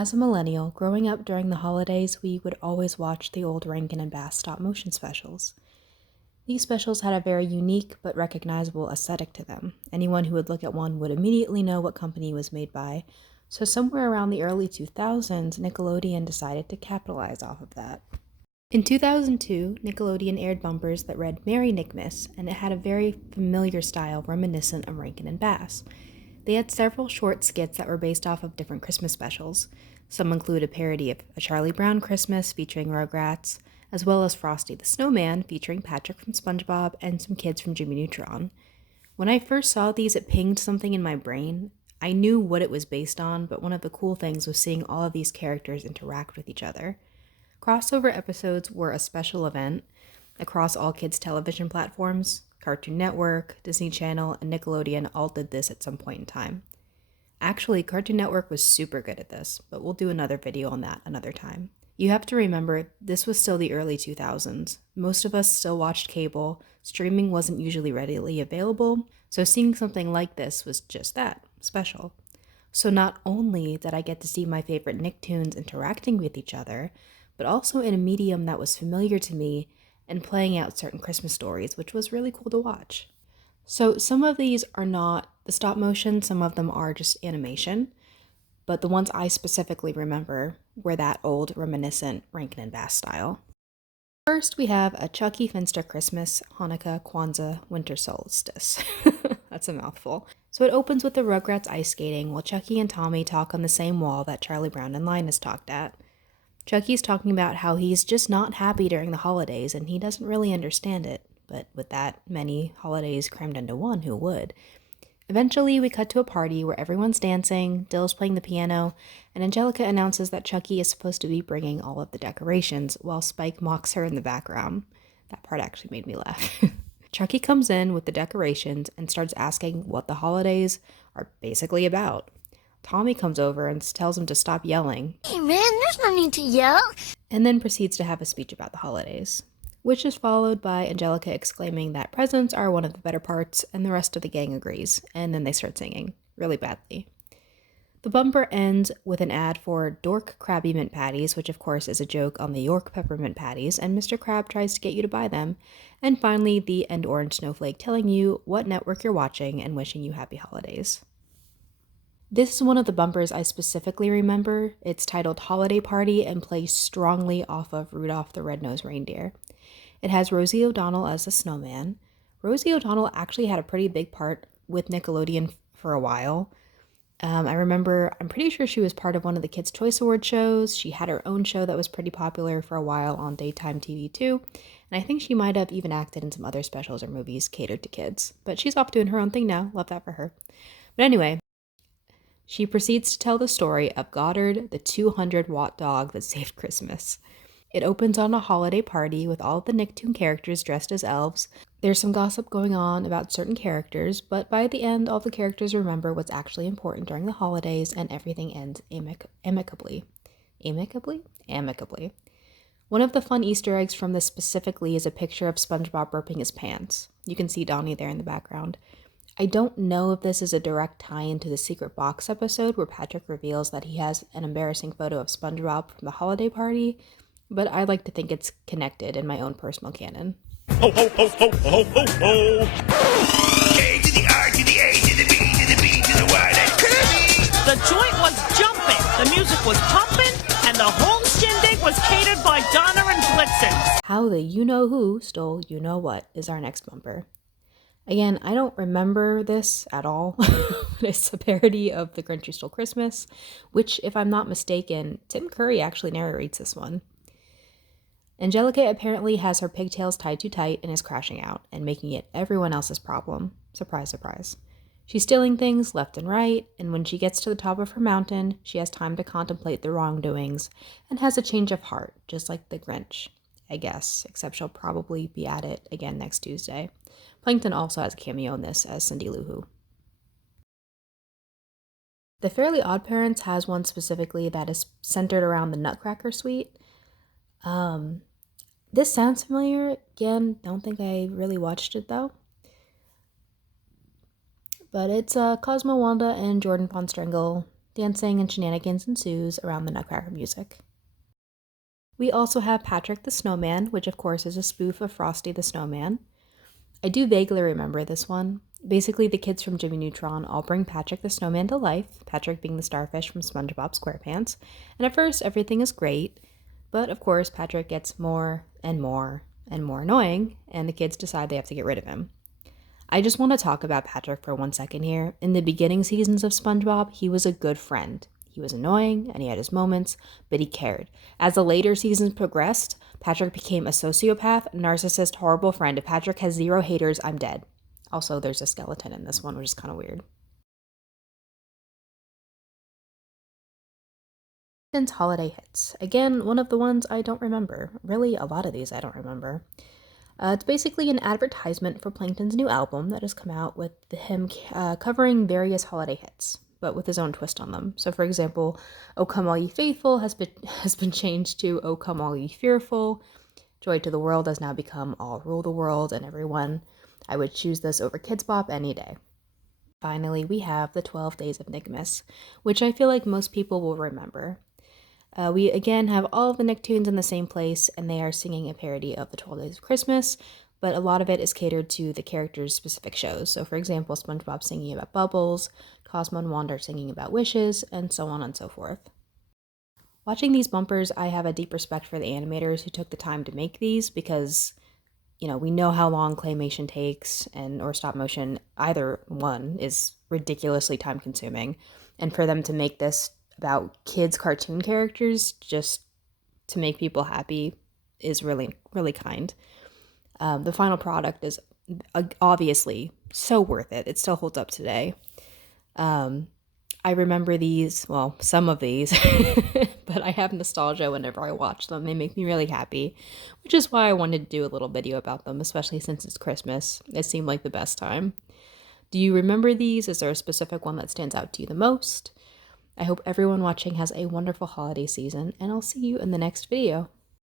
As a millennial, growing up during the holidays, we would always watch the old Rankin and Bass stop-motion specials. These specials had a very unique but recognizable aesthetic to them. Anyone who would look at one would immediately know what company it was made by, so somewhere around the early 2000s, Nickelodeon decided to capitalize off of that. In 2002, Nickelodeon aired bumpers that read Merry Nickmas, and it had a very familiar style reminiscent of Rankin and Bass. They had several short skits that were based off of different Christmas specials. Some include a parody of A Charlie Brown Christmas featuring Rugrats, as well as Frosty the Snowman featuring Patrick from SpongeBob and some kids from Jimmy Neutron. When I first saw these, it pinged something in my brain. I knew what it was based on, but one of the cool things was seeing all of these characters interact with each other. Crossover episodes were a special event across all kids' television platforms. Cartoon Network, Disney Channel, and Nickelodeon all did this at some point in time. Actually, Cartoon Network was super good at this, but we'll do another video on that another time. You have to remember, this was still the early 2000s. Most of us still watched cable, streaming wasn't usually readily available, so seeing something like this was just that, special. So not only did I get to see my favorite Nicktoons interacting with each other, but also in a medium that was familiar to me and playing out certain Christmas stories, which was really cool to watch. So some of these are not the stop motion, some of them are just animation, but the ones I specifically remember were that old reminiscent Rankin and Bass style. First, we have A Chucky Finster Christmas, Hanukkah, Kwanzaa, Winter Solstice. That's a mouthful. So it opens with the Rugrats ice skating while Chucky and Tommy talk on the same wall that Charlie Brown and Linus talked at. Chucky's talking about how he's just not happy during the holidays and he doesn't really understand it, but with that many holidays crammed into one, who would? Eventually, we cut to a party where everyone's dancing, Dill's playing the piano, and Angelica announces that Chucky is supposed to be bringing all of the decorations, while Spike mocks her in the background. That part actually made me laugh. Chucky comes in with the decorations and starts asking what the holidays are basically about. Tommy comes over and tells him to stop yelling. Hey man, there's no need to yell. And then proceeds to have a speech about the holidays, which is followed by Angelica exclaiming that presents are one of the better parts, and the rest of the gang agrees, and then they start singing, really badly. The bumper ends with an ad for Dork Krabby Mint Patties, which of course is a joke on the York Peppermint Patties, and Mr. Crab tries to get you to buy them. And finally, the End Orange Snowflake telling you what network you're watching and wishing you happy holidays. This is one of the bumpers I specifically remember. It's titled Holiday Party and plays strongly off of Rudolph the Red-Nosed Reindeer. It has Rosie O'Donnell as the snowman. Rosie O'Donnell actually had a pretty big part with Nickelodeon for a while. I'm pretty sure she was part of one of the Kids' Choice Award shows. She had her own show that was pretty popular for a while on daytime TV too. And I think she might have even acted in some other specials or movies catered to kids. But she's off doing her own thing now. Love that for her. But anyway, she proceeds to tell the story of Goddard, the 200-watt dog that saved Christmas. It opens on a holiday party with all of the Nicktoon characters dressed as elves. There's some gossip going on about certain characters, but by the end, all the characters remember what's actually important during the holidays, and everything ends amicably. Amicably. One of the fun Easter eggs from this specifically is a picture of SpongeBob burping his pants. You can see Donnie there in the background. I don't know if this is a direct tie-in to the Secret Box episode where Patrick reveals that he has an embarrassing photo of SpongeBob from the holiday party, but I like to think it's connected in my own personal canon. Ho, ho, ho, ho, ho, ho, ho. A to the R to the A to the B to the B to the Y, that's Kirby. The joint was jumping, the music was pumping, and the whole shindig was catered by Donner and Blitzen. How the you-know-who stole you-know-what is our next bumper. Again, I don't remember this at all. It's a parody of The Grinch Who Stole Christmas, which, if I'm not mistaken, Tim Curry actually narrates this one. Angelica apparently has her pigtails tied too tight and is crashing out and making it everyone else's problem. Surprise, surprise. She's stealing things left and right, and when she gets to the top of her mountain, she has time to contemplate the wrongdoings and has a change of heart, just like the Grinch, I guess, except she'll probably be at it again next Tuesday. Plankton also has a cameo in this as Cindy Lou Who. The Fairly Odd Parents has one specifically that is centered around the Nutcracker Suite. This sounds familiar. Again, don't think I really watched it though. But it's Cosmo, Wanda, and Jordan Von Stringle Dancing and shenanigans ensues around the Nutcracker music. We also have Patrick the Snowman, which of course is a spoof of Frosty the Snowman. I do vaguely remember this one. Basically, the kids from Jimmy Neutron all bring Patrick the Snowman to life, Patrick being the starfish from SpongeBob SquarePants, and at first everything is great, but of course Patrick gets more and more and more annoying, and the kids decide they have to get rid of him. I just want to talk about Patrick for 1 second here. In the beginning seasons of SpongeBob, he was a good friend. He was annoying and he had his moments, but he cared. As the later seasons progressed, Patrick became a sociopath, narcissist, horrible friend. If Patrick has 0 haters, I'm dead. Also, there's a skeleton in this one, which is kind of weird. Since holiday hits. Again, one of the ones I don't remember. Really, a lot of these I don't remember. It's basically an advertisement for Plankton's new album that has come out with him covering various holiday hits, but with his own twist on them. So, for example, "O Come All Ye Faithful" has been changed to "O Come All Ye Fearful." "Joy to the World" has now become "All Rule the World" and everyone. I would choose this over Kids Bop any day. Finally, we have the 12 Days of Nickmas, which I feel like most people will remember. We again have all of the Nicktoons in the same place, and they are singing a parody of the 12 Days of Christmas, but a lot of it is catered to the characters' specific shows. So, for example, SpongeBob singing about bubbles, Cosmo and Wanda singing about wishes, and so on and so forth. Watching these bumpers, I have a deep respect for the animators who took the time to make these because, we know how long claymation takes or stop motion, either one is ridiculously time consuming. And for them to make this about kids' cartoon characters just to make people happy is really, really kind. The final product is obviously so worth it. It still holds up today. I remember these, well, some of these, but I have nostalgia whenever I watch them. They make me really happy, which is why I wanted to do a little video about them, especially since it's Christmas. It seemed like the best time. Do you remember these? Is there a specific one that stands out to you the most? I hope everyone watching has a wonderful holiday season, and I'll see you in the next video.